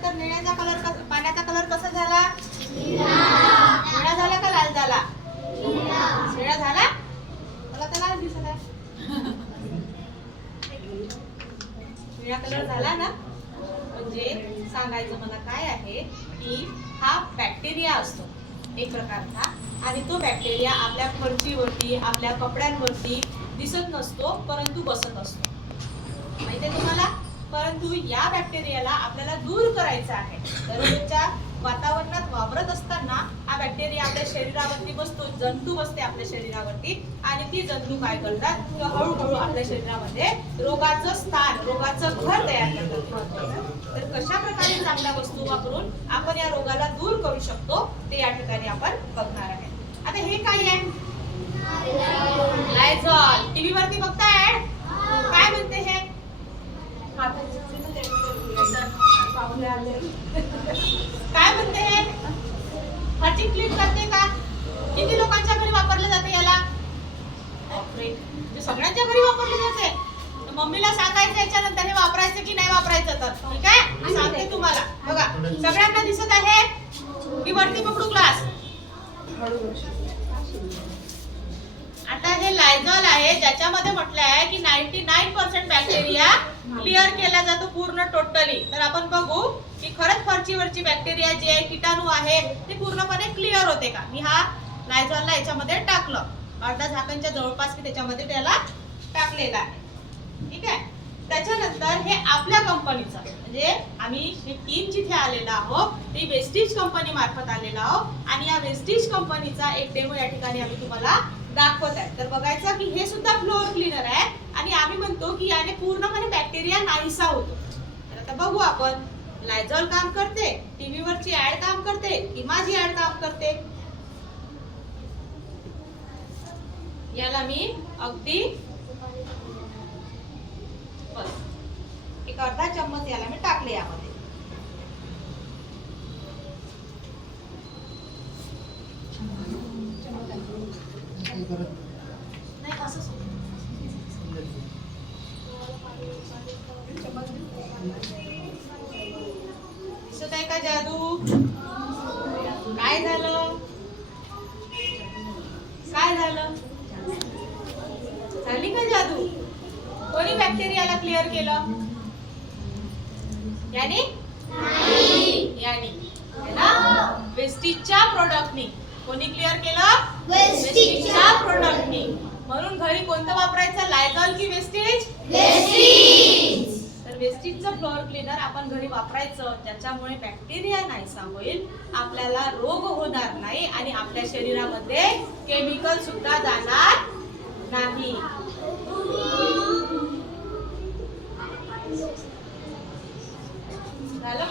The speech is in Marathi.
त्याच्यानंतर निळ्याचा कलर, पाण्याचा कलर कसा झाला? निळा झाला का लाल झाला? निळा झाला. मला तर लाल दिसत आहे. निळा कलर झाला ना. म्हणजे सांगायचं मला काय आहे की हा बॅक्टेरिया असतो एक प्रकारचा, आणि तो बॅक्टेरिया आपल्या फरशीवरती, आपल्या कपड्यांवरती दिसत नसतो, परंतु बसत असतो. माहिती आहे तुम्हाला? परंतु या बॅक्टेरियाला आपल्याला दूर करायचं आहे. दररोजच्या वातावरणात वावरत असताना हा बॅक्टेरिया आपल्या शरीरावरती बसतो, जंतू बसते आपल्या शरीरावरती, आणि ती जंतू काय करतात तर हळूहळू आपल्या शरीरामध्ये रोगाचं स्थान, रोगाचं घर तयार करतात. तर कशा प्रकारे चांगल्या वस्तू वापरून आपण या रोगाला दूर करू शकतो ते या ठिकाणी आपण बघणार आहे. आता हे काय आहे? लायझॉल. टीव्ही वरती बघताय ऍड? काय म्हणते हे? काय म्हणते हे? फरशी क्लीन करते का? किती लोकांच्या घरी वापरले जाते याला? सगळ्यांच्या घरी वापरले जाते. मम्मीला सांगायचं याच्यानंतर हे वापरायचं की नाही वापरायचं. तर ठीक आहे, मी सांगते तुम्हाला. बघा, सगळ्यांना दिसत आहे की वरती पकडू ग्लास. आता हे लायझॉल आहे, ज्याच्यामध्ये म्हटलं आहे की 99% बॅक्टेरिया क्लिअर केला जातो पूर्ण टोटली. तर आपण बघू की खरंच फरशीवरची बॅक्टेरिया जे आहे, किटाणू आहे, ते पूर्णपणे क्लिअर होते का. मी हा लायझॉलला याच्यामध्ये टाकलं, अर्धा झाकणच्या जवळपास की त्याच्यामध्ये त्याला टाकलेला आहे. ठीक आहे. त्याच्यानंतर हे आपल्या कंपनीचं, म्हणजे आम्ही ही टीम जिथे आलेला आहोत ती वेस्टीज कंपनी मार्फत आलेला आहोत, आणि या वेस्टीज कंपनीचा एक डेमो या ठिकाणी आम्ही तुम्हाला दाखवत आहे. तर बघायचं की हे सुद्धा फ्लोअर क्लीनर आहे, आणि आम्ही म्हणतो की याने पूर्णपणे बॅक्टेरिया नाहीसा होतो. तर आता बघू आपण, लायझॉल काम करते, टीव्ही वरची ऍड काम करते की माझी ऍड काम करते. याला मी अगदी एक अर्धा चम्मच याला मी टाकले यामध्ये. नाही असं दिसत आहे का जादू? काय झालं? काय झालं? झाली का जादू? कोणी बॅक्टेरियाला क्लिअर केलं? यानी है ना, वेस्टीजच्या प्रोडक्टनी. कोणी क्लिअर केलं? वेस्टीजच्या प्रोडक्टनी. म्हणून घरी कोणतं वापरायचं, लायझॉल की वेस्टीज? वेस्टीज. तर वेस्टीजचं फ्लोअर क्लीनर आपण घरी वापरायचं, ज्याच्यामुळे बॅक्टेरिया नाहीसा होईल, आपल्याला रोग होणार नाही, आणि आपल्या शरीरामध्ये केमिकल सुद्धा जाणार नाही. झालं?